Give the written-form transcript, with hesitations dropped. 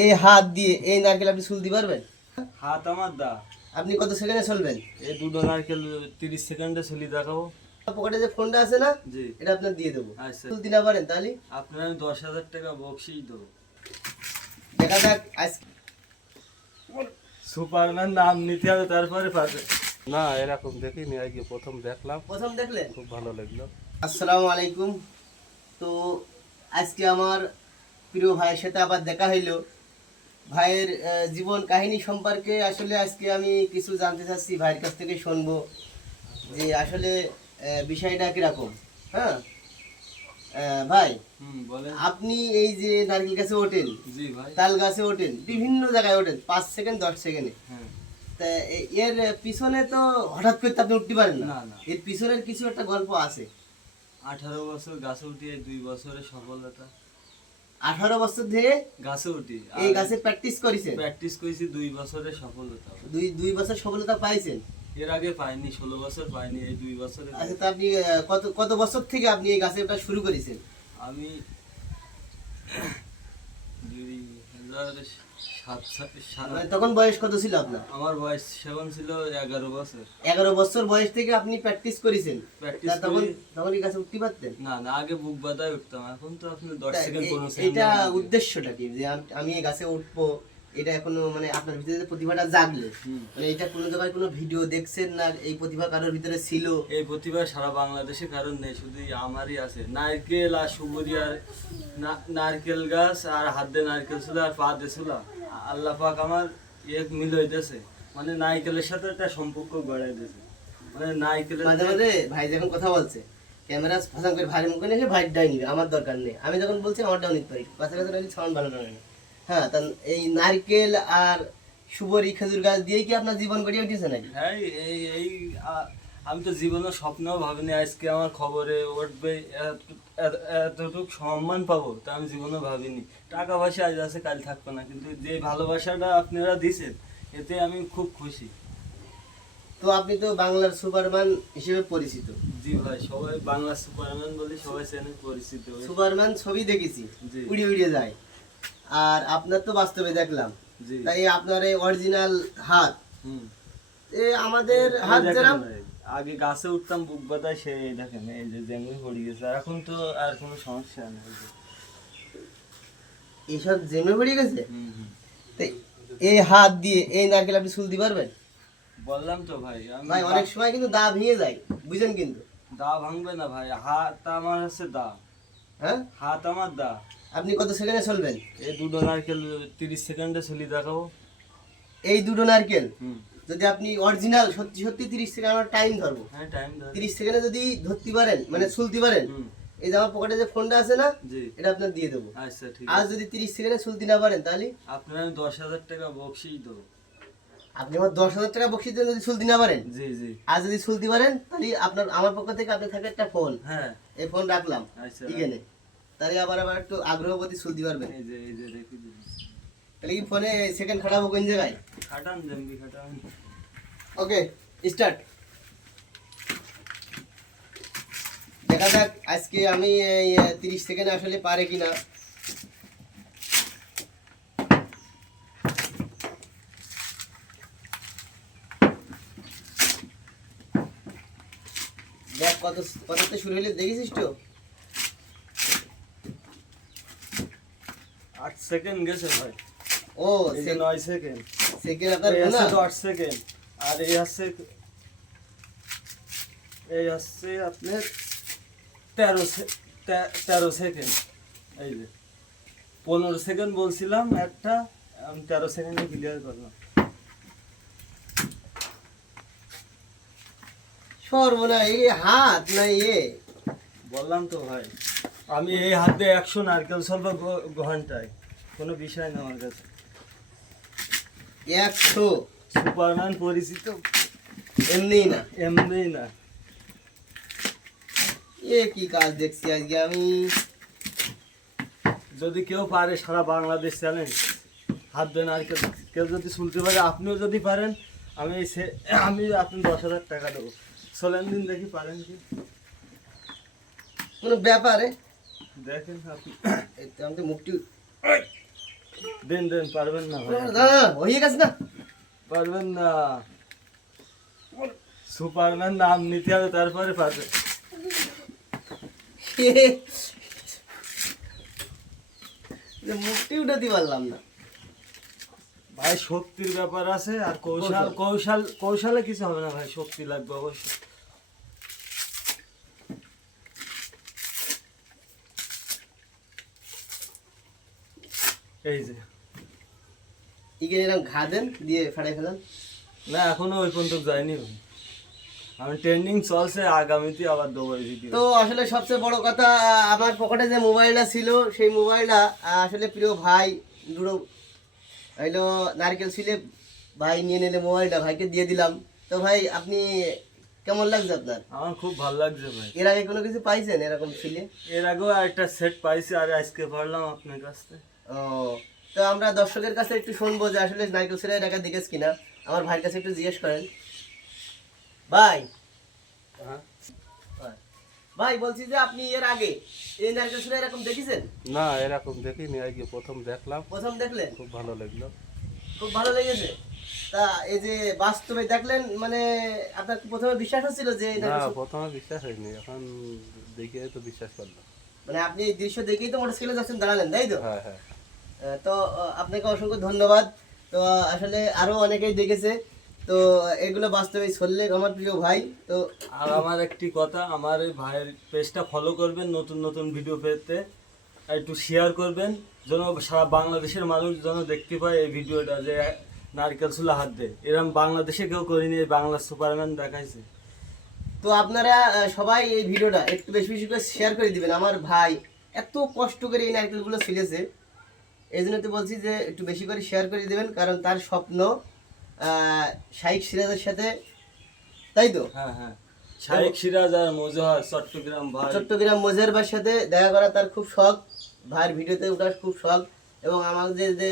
এই হাত দিয়ে এই নারকেল আপনি ছুলতে পারবেন? হাত আমার দা। আপনি কত সেকেন্ডে চলবেন? এই দুটো নারকেল 30 সেকেন্ডে ছুলি দেখাবো। পকেটে যে ফোনটা আছে না, জি। এটা আপনার দিয়ে দেবো। আচ্ছা, তুলতে না পারেন তাহলে আপনার আমি 10,000 টাকা বকশিস দেবো। দেখা যাক আজ। সুপারম্যান নাম নিতে হবে তারপরে পাবে। না এরকম দেখিনি, আগে প্রথম দেখলাম, প্রথম দেখলেন? খুব ভালো লাগলো। আসসালামু আলাইকুম। তো আজকে আমার প্রিয় ভাইয়ের সাথে আবার দেখা হইলো। ভাইয়ের জীবন কাহিনী সম্পর্কে আসলে আজকে আমি কিছু জানতে চাচ্ছি, ভাইয়ের কাছ থেকে শুনবো যে আসলে বিষয়টা কিরকম। হ্যাঁ ভাই, বলেন। আপনি এই যে নারকেল গাছে ওঠেন, জি ভাই। তাল গাছে ওঠেন, বিভিন্ন জায়গায় ওঠেন 5 সেকেন্ড 10 সেকেন্ডে। হ্যাঁ। তা এর পিছনে তো হঠাৎ করে তো আপনি উঠতে পারেন না। না, না। এর পিছনের কিছু একটা গল্প আছে। 18 বছর গাছে উঠি, 2 বছরের সফলতা। 18 বছর ধরে গাছে উঠি, এই গাছে প্র্যাকটিস করেছেন? প্র্যাকটিস করেছি, 2 বছরের সফলতা। দুই বছর সফলতা পাইছেন? এর আগে পাইনি, 16 বছর পাইনি, এই 2 বছরে। আচ্ছা, তা আপনি কত কত বছর থেকে আপনি এই গাছে ওঠা শুরু করেছেন? আমি 2007 মানে তখন বয়স কত ছিল আপনার? আমার বয়স সেবন ছিল 11 বছর। 11 বছর বয়স থেকে আপনি প্র্যাকটিস করেছেন? প্র্যাকটিস তা তখন করি। তখন এই গাছে উঠতে পারতেন? না, না, আগে বুক বাঁধায় উঠতাম, এখন তো আপনি 10 তা সেকেন্ড 15 এটা সেকেন্ড। উদ্দেশ্যটা কি যে আমি এই গাছে উঠবো? এটা এখনো মানে আপনার ভিতরে যে প্রতিভাটা জাগলে, মানে এটা কোনো জায়গায় কোনো ভিডিও দেখছেন না? এই প্রতিভা কারোর ভিতরে ছিল? এই প্রতিভা সারা বাংলাদেশে কারণ নেই, শুধু আমারই আছে। নারকেল আর সুবরি আর নারকেল গাছ আর হাত দিয়ে নারকেল ছিল আর পা দিয়ে ছিল। আল্লাহ পাক আমার মিল হইতেছে, মানে নারকেলের সাথে একটা সম্পর্ক গড়াই দিয়েছে। মানে নারকেলের মাঝে মাঝে ভাই যখন কথা বলছে, ক্যামেরা ফাঁসান করে ভাইয়ের মুখে এসে ভাই ডাই নিবে, আমার দরকার নেই। আমি যখন বলছি আমার ডাউন নিতে পারি, কাছাকাছি রাখলে সাউন্ড ভালো লাগে না। হ্যাঁ, তা এই নারকেল আর সুবরি খেজুর গাছ দিয়েই কি আপনার জীবন গড়িয়ে উঠেছে নাকি? হ্যাঁ, এই এই আমি তো জীবনে স্বপ্নেও ভাবিনি আজকে আমার খবরে উঠবে, এতটুকু সম্মান পাবো তা আমি জীবনে ভাবিনি। টাকা পয়সা আজ আছে কাল থাকবে না, কিন্তু যে ভালোবাসাটা আপনারা দিছেন এতে আমি খুব খুশি। তো আপনি তো বাংলার সুপারম্যান হিসেবে পরিচিত। জি ভাই, সবাই বাংলা সুপারম্যান বলি, সবাই চেনে, পরিচিত। সুপারম্যান ছবি দেখেছি, জি। উড়ে উড়ে যায়। আর আপনার তো বাস্তবে দেখলাম। জি। তাই আপনার এই অরিজিনাল হাত, হুম। আমাদের এই হাত দেখেন যেরকম ভাই, আগে গাছে উঠতাম বুক বাতায়, সে এই দেখেন এই যে জেঙ্গি পড়ে গেছে, আর এখন তো আর কোনো সমস্যা নেই। এইসব জেমে পড়ে গেছে। হুম, হুম। তো এই হাত দিয়ে এই নারকেল আপনি ছুলতে পারবেন? বললাম তো ভাই, আমি ভাই অনেক সময় কিন্তু দা ভেঙে যায়, বুঝেন কিন্তু। দা ভাঙবে না ভাই, হাত আমার হচ্ছে দা। হ্যাঁ, হাত আমার দা। আপনি কত সেকেন্ডে চলবেন? এই দুটো নারকেল 30 সেকেন্ডে ছুলি দেখাবো। এই দুটো নারকেল হুম। যদি আপনি অরিজিনাল সত্যি সত্যি 30 সেকেন্ড, আমরা টাইম ধরবো, হ্যাঁ, টাইম ধরে। 30 সেকেন্ডে যদি ধরতে পারেন মানে ছুলতে পারেন, হুম। এই যে আমার পকেটে যে ফোনটা আছে না, জি। এটা আপনার দিয়ে দেবো। আচ্ছা, ঠিক আর আছে। যদি 30 সেকেন্ডে ছুলতে না পারেন তাহলে আপনার আমি 10,000 টাকা বকশিস দেবো। আপনি আমার 10,000 টাকা বকশিস দেন যদি ছুলতে না পারেন। জি, জি। আর যদি ছুলতে পারেন তাহলে আপনার আমার পক্ষ থেকে আপনার থাকে একটা ফোন। হ্যাঁ। এই ফোন রাখলাম আচ্ছা। এখানে, তাহলে আবার আবার একটু আগ্রহ প্রতি ছুলতে পারবেন। এই যে দেখি দিন। তাহলে কি ফোনে সেকেন্ড খাটাবো কোন জায়গায়? খাটান জেমবি খাটান। ওকে, স্টার্ট। দেখা যাক আজকে আমি এই 30 সেকেন্ডে আসলে পারে কিনা। দেখ কততে শুরু হলে দেখেছিস তো? 8 সেকেন্ড গেছে ভাই। ও এই যে 9 সেকেন্ড। সেকেন্ড আপনার এই না? আছে 10 সেকেন্ড। আর এই আছে আপনার 13 সেকেন্ড। এই যে 15 সেকেন্ড বলছিলাম একটা, আমি 13 সেকেন্ডে ক্লিয়ার করলাম। সর্বনা, এই হাত না বললাম তো ভাই, আমি এই হাত দিয়ে 100 নারকেল ছড়বো ঘন্টায়, কোনো বিষয় না আমার কাছে। 100 সুপারম্যান পরিচিত, এমনি না। এমনি না। কি কাজ দেখছি আজকে আমি। যদি কেউ পারে সারা বাংলাদেশ চ্যালেঞ্জ, হাত দিয়ে নারকেল কেউ যদি শুনতে পারে, আপনিও যদি পারেন, আমি আপনি 10,000 টাকা দেবো। চলেন দিন দেখি পারেন কি। কোনো ব্যাপারে দেখেন আপনি। এই তো আমাকে মুখটি দেন দেন, পারবেন না ভাই, না হয়ে গেছে না। পারবেন না। সুপারম্যান নাম নিতে হবে, তারপরে পারবেন। যে মুখটি উঠাতে পারলাম না। ভাই শক্তির ব্যাপার আছে, আর কৌশলে কিছু হবে না ভাই, শক্তি লাগবে অবশ্যই। এই যে, এখানে এরকম ঘা দেন দিয়ে ফাটাই ফেলান। না এখনো ওই পর্যন্ত যায়নি ভাই, আমি ট্রেন্ডিং চলছে, আগামীতে আবার দেবো এই ভিডিও। তো আসলে সবচেয়ে বড় কথা, আমার পকেটে যে মোবাইলটা ছিল সেই মোবাইলটা আসলে প্রিয় ভাই দুটো হইলো নারকেল ছিলে, ভাই নিয়ে নিলে মোবাইলটা, ভাইকে দিয়ে দিলাম। তো ভাই আপনি কেমন লাগছে আপনার? আমার খুব ভালো লাগছে ভাই। এর আগে কোনো কিছু পাইছেন এরকম ছিলে? এর আগেও একটা সেট পাইছি, আর আজকে পারলাম আপনার কাছ থেকে। ও, তো আমরা দর্শকের কাছে একটু শুনবো যে আসলে নারকেল ছিলে টাকা দেখেছ কিনা, আমার ভাইয়ের কাছে একটু জিজ্ঞেস করেন। ভাই হ্যাঁ? ভাই বলছি যে আপনি এর আগে এই নারকেল ছিলে এরকম দেখেছেন? না, এরকম দেখিনি, আজকে প্রথম দেখলাম, প্রথম দেখলেন? খুব ভালো লাগলো। খুব ভালো লেগেছে। তা এই যে বাস্তবে দেখলেন, মানে আপনার কি প্রথমে বিশ্বাস হচ্ছিল যে এই না, নারকেল ছিলে? প্রথমে বিশ্বাস হয়নি, এখন দেখে তো বিশ্বাস করলাম। মানে আপনি এই দৃশ্য দেখেই তো মোটরসাইকেলে যাচ্ছেন, দাঁড়ালেন তাই তো? হ্যাঁ হ্যাঁ। তো আপনাকে অসংখ্য ধন্যবাদ। তো আসলে আরো অনেকেই দেখেছে, তো এগুলো বাস্তবে চললে আমার প্রিয় ভাই। তো আর আমার একটি কথা, আমার এই ভাইয়ের পেজটা ফলো করবেন, নতুন নতুন ভিডিও পেতে, আর একটু শেয়ার করবেন, যেন সারা বাংলাদেশের মানুষ যেন দেখতে পায় এই ভিডিওটা, যে নারকেল চুলা হাত দেয়, এরকম বাংলাদেশে কেউ করেনি, এই বাংলার সুপারম্যান দেখাইছে। তো আপনারা সবাই এই ভিডিওটা একটু বেশি বেশি করে শেয়ার করে দিবেন। আমার ভাই এত কষ্ট করে এই নারকেলগুলো ছিলেছে, এই জন্য তো বলছি যে একটু বেশি করে শেয়ার করে দিবেন, কারণ তার স্বপ্ন শাইখ সিরাজের সাথে, তাই তো? হ্যাঁ হ্যাঁ, শাইখ সিরাজ আর মোজাহার চট্টগ্রাম ভাই। চট্টগ্রাম মোজারবার সাথে দেখা করা তার খুব শখ, ভাইয়ের ভিডিওতে ওঠার খুব শখ। এবং আমাদের যে